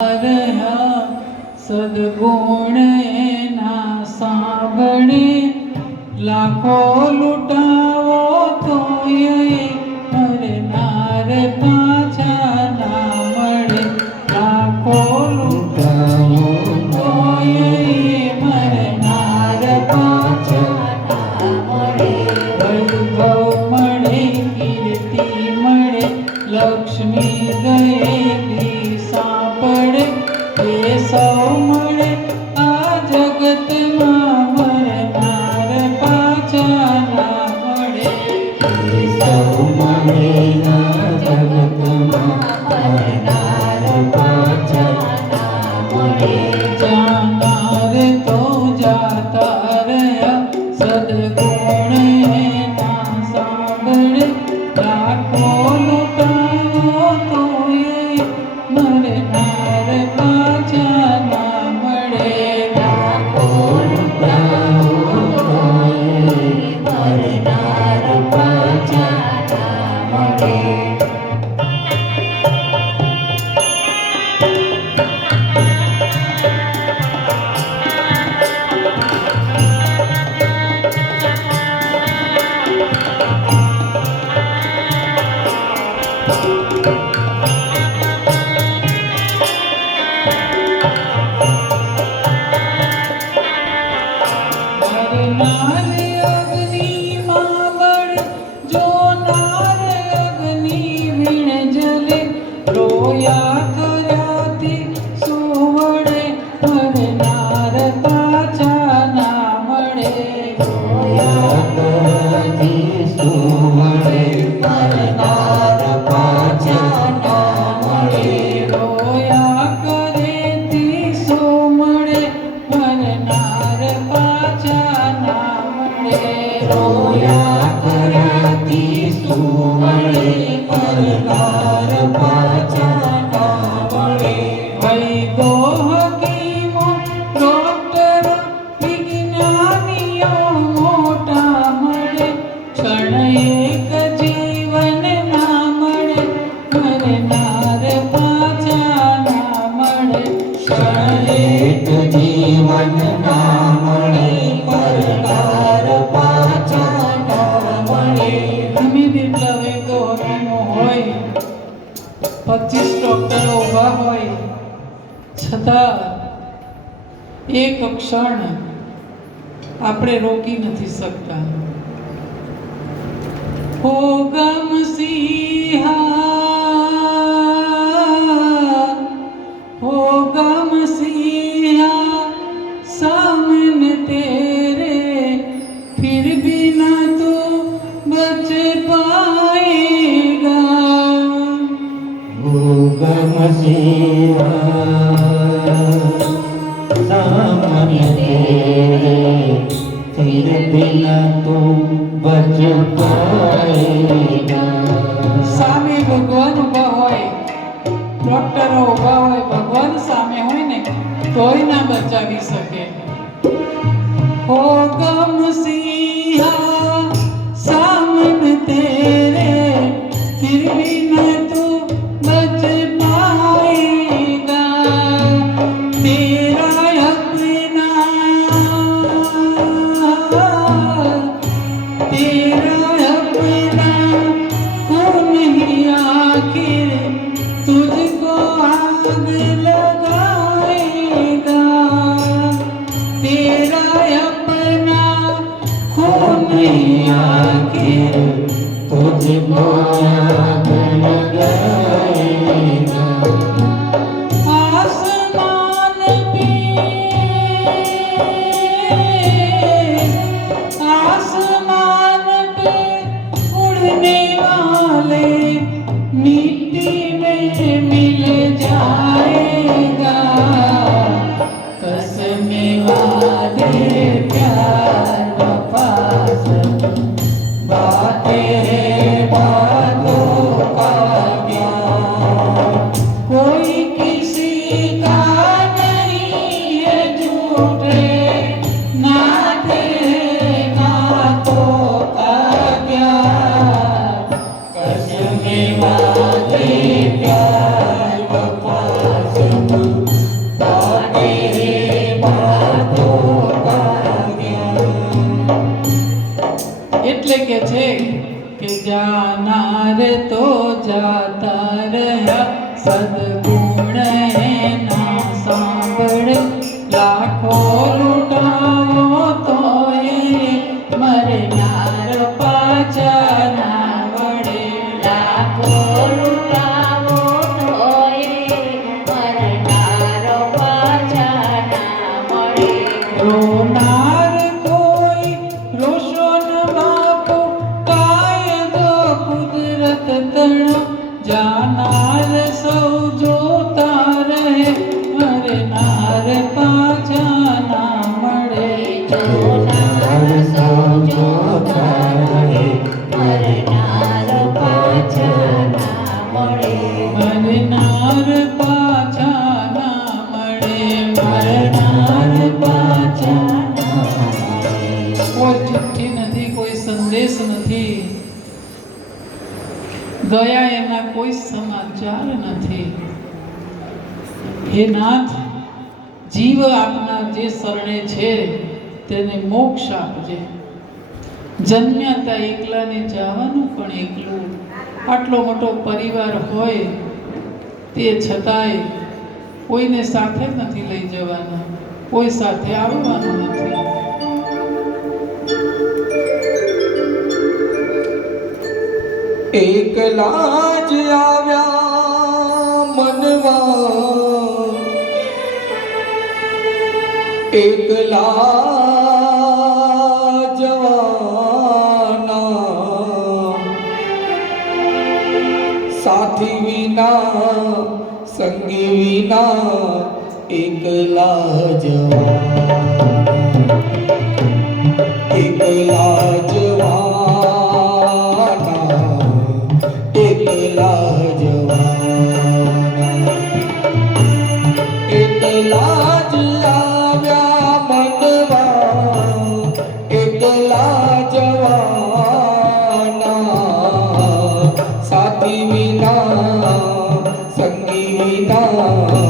રહ્યા સદગુણ એના સાંભળે લાખો લૂંટાવો તોય મરનાર પાછા ના મળે. લાખો લૂંટાવો તોય મરનાર પાછા ના મળે. વૈભવ મળે, કીર્તિ મળે, લક્ષ્મી ગયેલી સાંપડે એ સૌ મળે આ જગતમાં મરનાર પાછા ના મળે. એ સૌ મળે આ જગતમાં મરનાર પાછા ના મળે. જાનાર તો જાતા રહ્યા સદગુણ એના સાંભળે લાખો લૂંટાવો તોય મરનાર પાછા ના મળે. લાખો લૂંટાવો તોય મરનાર પાછા ના મળે. મરનાર અગ્નિમાં બળ, જોનાર અગ્નિ વીણ જલે, રોયા કર્યાથી સુવડે મરનાર પાછા ના મળે. રોયા કર્યાથી સુવડે મરનાર પાછા ના મળે. રોયા કરેથી સો મળે મરનાર પાછા ના મળે. રોયા કરાથી શું મળે મરનાર પાછા ના મળે. વૈદો હકીમો ડોક્ટરો વિજ્ઞાનીઓ મોટા મળે, ક્ષણ એક જીવન ના મળે મરનાર પાછા ના મળે. ક્ષણ એક જીવન ના મળે મરનાર પાછા ના મળે. ગમે તેટલા વૈદો હકીમો હોય, 25 ડોક્ટરો ઊભા હોય, છતાં એક ક્ષણ આપણે રોકી નથી શકતા. હો ગમ સિંહા, હો ગમ સિંહા, सामने तेरे फिर भी ना तू बच पाएगा. वो गम सामने तेरे फिर भी ना तू बच पाएगा. સામે ભગવાન ઊભા હોય, ડોક્ટરો ઊભા હોય, ભગવાન સામે હોય ને તોય ના બચાવી શકે. હો ગમ સિંહા સામને તેરે ફિર ભી ન તું બચ પાએગા. તેરા अपना खून ही आखिर तुझको आग लगाएगा. तेरा अपना खून ही आखिर तुझको आग लगाएगा. आसमान पे उड़ने वाले मिट्टी में मिल जाएगा. कसमे वादे प्यार वफा सब बातें हैं बातों का ज्ञान. कोई किसी का नहीं है झूठे नाते नातों का ज्ञान. कसमे वादे प्यार वफा सब ગયા એના કોઈ સમાચાર નથી. હે નાથ, જીવ આપના જે શરણે છે તેને મોક્ષ આપજે. જન્મ્યા એકલાને જવાનું પણ એકલું. આટલો મોટો પરિવાર હોય તે છતાંય કોઈને સાથે નથી લઈ જવાના, કોઈ સાથે આવવાનું નથી. એકલા જ આવ્યા મનમાં, એકલા જવાના, સાથી વિના સંગી વિના એકલા જવાના, એકલા જવાના, એકલા જવાના, એકલા જ આવ્યા મનમાં, એકલા જવાના, સાથી વિના સંગી વિના